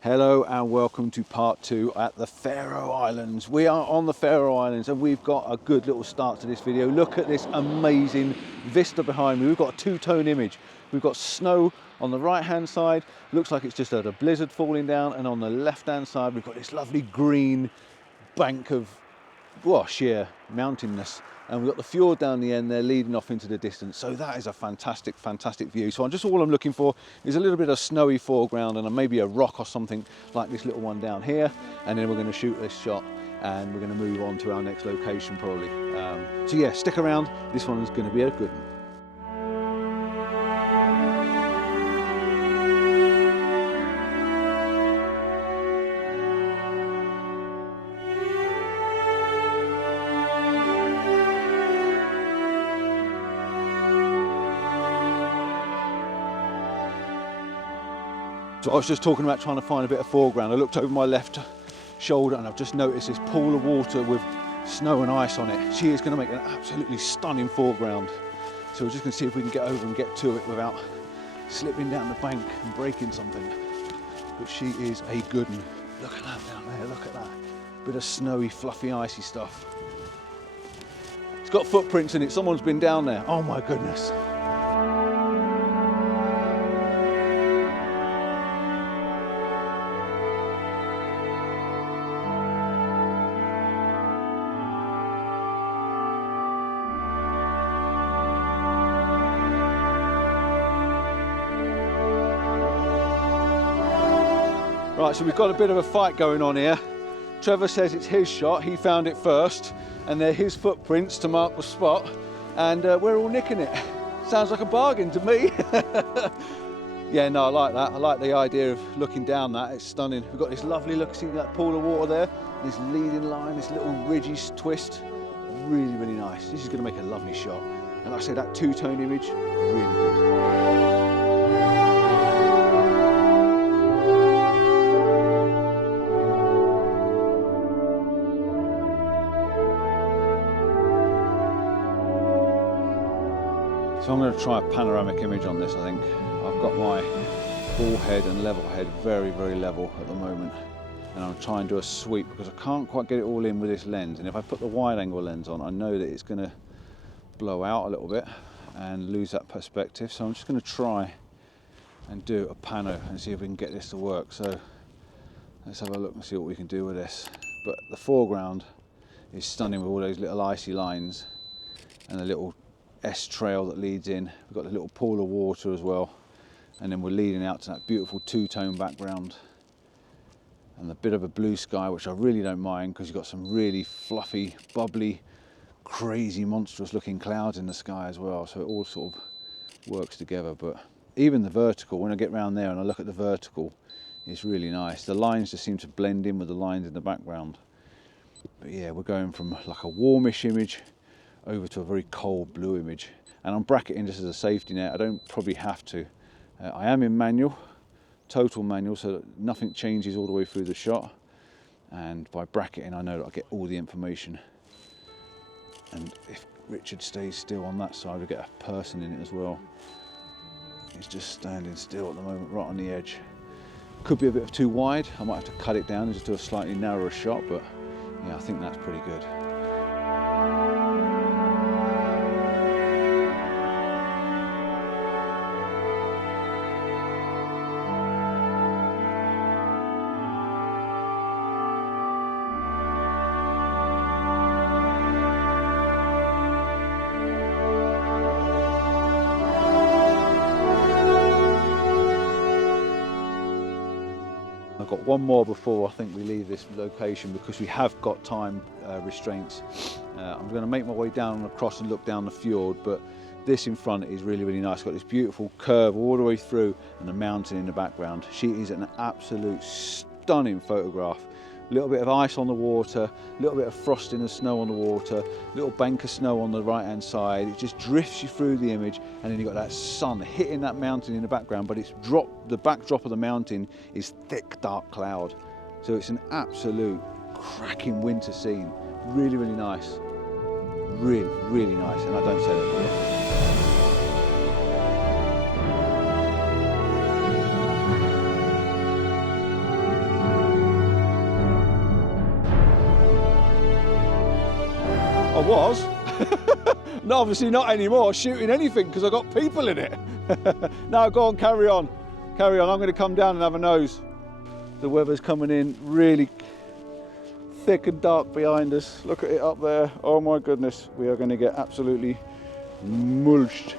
Hello and welcome to part 2 at the Faroe Islands. We are on the Faroe Islands and we've got a good little start to this video. Look at this amazing vista behind me. We've got a two-tone image. We've got snow on the right hand side, looks like it's just had a blizzard falling down, and on the left hand side we've got this lovely green bank of sheer mountainness, and we've got the fjord down the end there leading off into the distance. So that is a fantastic view. So all I'm looking for is a little bit of snowy foreground and maybe a rock or something like this little one down here, and then we're going to shoot this shot and we're going to move on to our next location probably. So yeah, stick around, this one is going to be a good one. So I was just talking about trying to find a bit of foreground. I looked over my left shoulder and I've just noticed this pool of water with snow and ice on it. She is going to make an absolutely stunning foreground. So we're just going to see if we can get over and get to it without slipping down the bank and breaking something. But she is a good one. Look at that down there, look at that. Bit of snowy, fluffy, icy stuff. It's got footprints in it, someone's been down there. Oh my goodness. Right, so we've got a bit of a fight going on here. Trevor says it's his shot, he found it first, and they're his footprints to mark the spot, and we're all nicking it. Sounds like a bargain to me. Yeah, no, I like that. I like the idea of looking down that, it's stunning. We've got this lovely look, see that pool of water there, this leading line, this little ridgy twist. Really, really nice. This is going to make a lovely shot. And like I say, that two-tone image, really good. So I'm going to try a panoramic image on this, I think. I've got my ball head and level head very, very level at the moment. And I'm trying to do a sweep because I can't quite get it all in with this lens. And if I put the wide angle lens on, I know that it's going to blow out a little bit and lose that perspective. So I'm just going to try and do a pano and see if we can get this to work. So let's have a look and see what we can do with this. But the foreground is stunning with all those little icy lines and a little S trail that leads in. We've got a little pool of water as well, and then we're leading out to that beautiful two-tone background and a bit of a blue sky, which I really don't mind because you've got some really fluffy, bubbly, crazy, monstrous looking clouds in the sky as well, so it all sort of works together. But even the vertical, when I get round there and I look at the vertical, it's really nice. The lines just seem to blend in with the lines in the background. But yeah, we're going from like a warmish image over to a very cold blue image, and I'm bracketing just as a safety net. I don't probably have to. I am in manual, total manual, so that nothing changes all the way through the shot, and by bracketing I know that I get all the information. And if Richard stays still on that side, we get a person in it as well. He's just standing still at the moment, right on the edge. Could be a bit too wide, I might have to cut it down and just do a slightly narrower shot, but yeah, I think that's pretty good. I've got one more before I think we leave this location because we have got time restraints. I'm going to make my way down across and look down the fjord, but this in front is really, really nice. It's got this beautiful curve all the way through and the mountain in the background. She is an absolute stunning photograph. A little bit of ice on the water, a little bit of frosting and snow on the water, a little bank of snow on the right hand side. It just drifts you through the image, and then you've got that sun hitting that mountain in the background, but the backdrop of the mountain is thick dark cloud. So it's an absolute cracking winter scene. Really, really nice. Really, really nice, and I don't say that enough. I was. No, obviously not anymore, shooting anything because I've got people in it. Now go on, carry on. Carry on, I'm going to come down and have a nose. The weather's coming in really thick and dark behind us. Look at it up there. Oh my goodness, we are going to get absolutely mulched.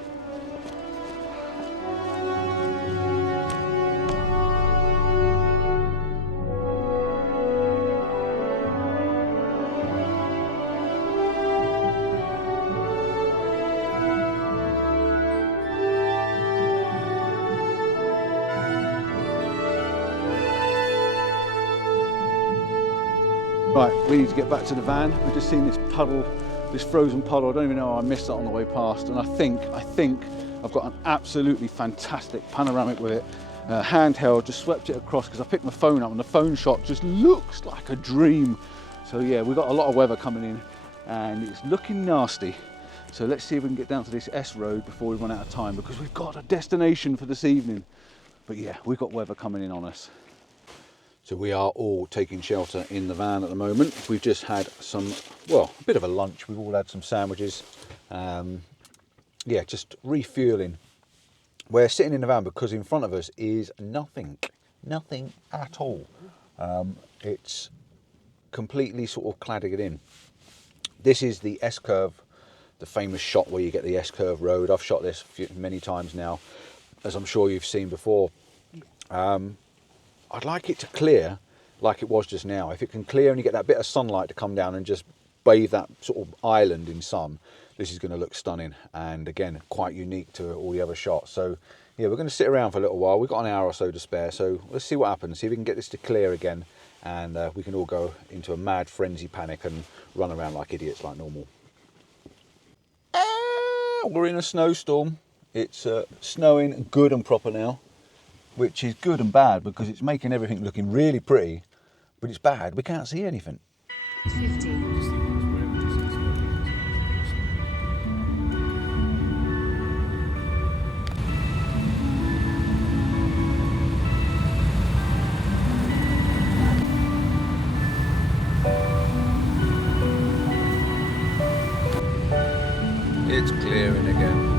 Right, we need to get back to the van. We've just seen this puddle, this frozen puddle. I don't even know how I missed that on the way past. And I think I've got an absolutely fantastic panoramic with it. Handheld, just swept it across because I picked my phone up and the phone shot just looks like a dream. So yeah, we've got a lot of weather coming in and it's looking nasty. So let's see if we can get down to this S road before we run out of time because we've got a destination for this evening. But yeah, we've got weather coming in on us. So we are all taking shelter in the van at the moment. We've just had some, well, a bit of a lunch. We've all had some sandwiches. Yeah, just refueling. We're sitting in the van because in front of us is nothing at all. It's completely sort of cladding it in. This is the S-curve, the famous shot where you get the S-curve road. I've shot this many times now, as I'm sure you've seen before. I'd like it to clear like it was just now. If it can clear and you get that bit of sunlight to come down and just bathe that sort of island in sun, this is going to look stunning and again quite unique to all the other shots. So yeah, we're going to sit around for a little while. We've got an hour or so to spare, so let's see what happens, see if we can get this to clear again and we can all go into a mad frenzy panic and run around like idiots like normal. We're in a snowstorm. It's snowing good and proper now, which is good and bad because it's making everything looking really pretty, but it's bad, we can't see anything. 50. It's clearing again.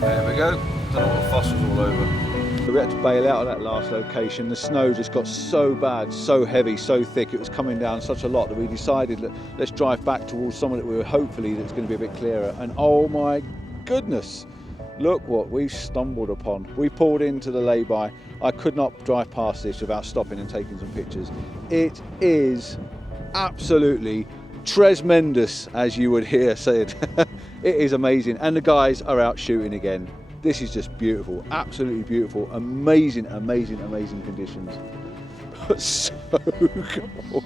There we go. Don't know what fuss was all over. We had to bail out of that last location. The snow just got so bad, so heavy, so thick. It was coming down such a lot that we decided let's drive back towards somewhere that we were hopefully that's going to be a bit clearer. And oh my goodness, look what we stumbled upon. We pulled into the lay-by. I could not drive past this without stopping and taking some pictures. It is absolutely tremendous, as you would hear said. It is amazing, and the guys are out shooting again. This is just beautiful, absolutely beautiful, amazing, amazing, amazing conditions. But so cold.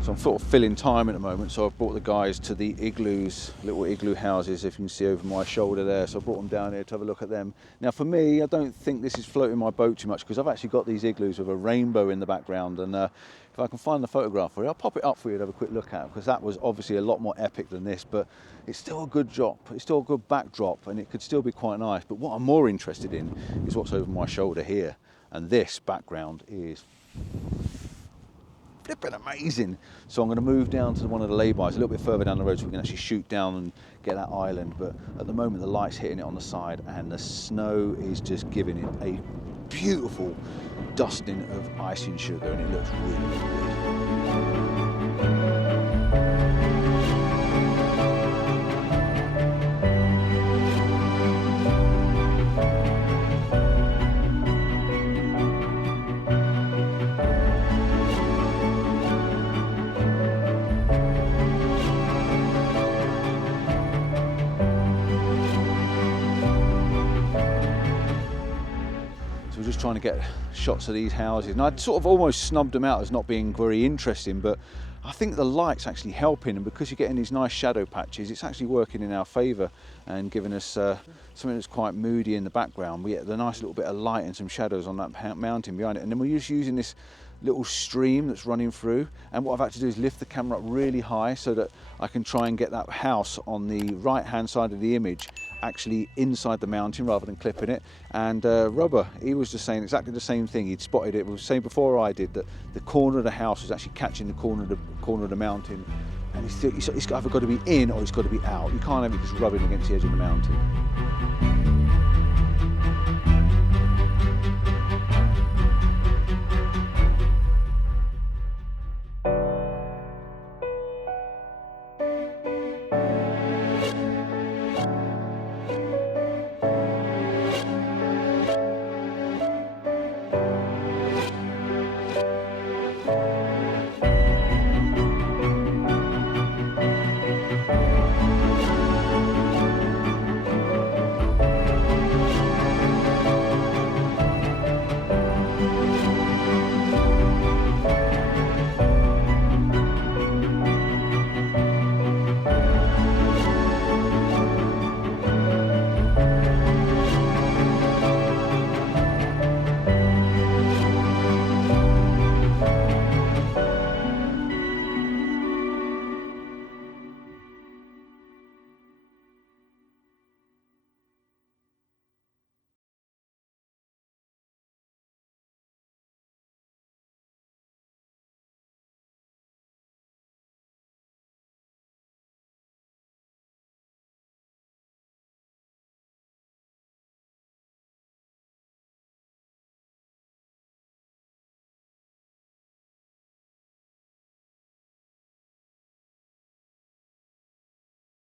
So I'm sort of filling time at the moment, so I've brought the guys to the igloos, little igloo houses, if you can see over my shoulder there. So I brought them down here to have a look at them. Now for me, I don't think this is floating my boat too much because I've actually got these igloos with a rainbow in the background, and if I can find the photograph for you, I'll pop it up for you to have a quick look at, because that was obviously a lot more epic than this, but it's still a good drop, it's still a good backdrop, and it could still be quite nice. But what I'm more interested in is what's over my shoulder here, and this background is flipping amazing. So I'm going to move down to one of the laybys a little bit further down the road so we can actually shoot down and get that island. But at the moment the light's hitting it on the side and the snow is just giving it a beautiful dusting of icing sugar, and it looks really, really good. just trying to get shots of these houses, and I'd sort of almost snubbed them out as not being very interesting, but I think the light's actually helping, and because you're getting these nice shadow patches, it's actually working in our favour and giving us something that's quite moody in the background. We get the nice little bit of light and some shadows on that mountain behind it, and then we're just using this little stream that's running through, and what I've had to do is lift the camera up really high so that I can try and get that house on the right hand side of the image actually inside the mountain rather than clipping it. And Rubber, he was just saying exactly the same thing. He'd spotted it, was saying before I did, that the corner of the house was actually catching the corner of the mountain, and it's either got to be in or it's got to be out. You can't have it just rubbing against the edge of the mountain.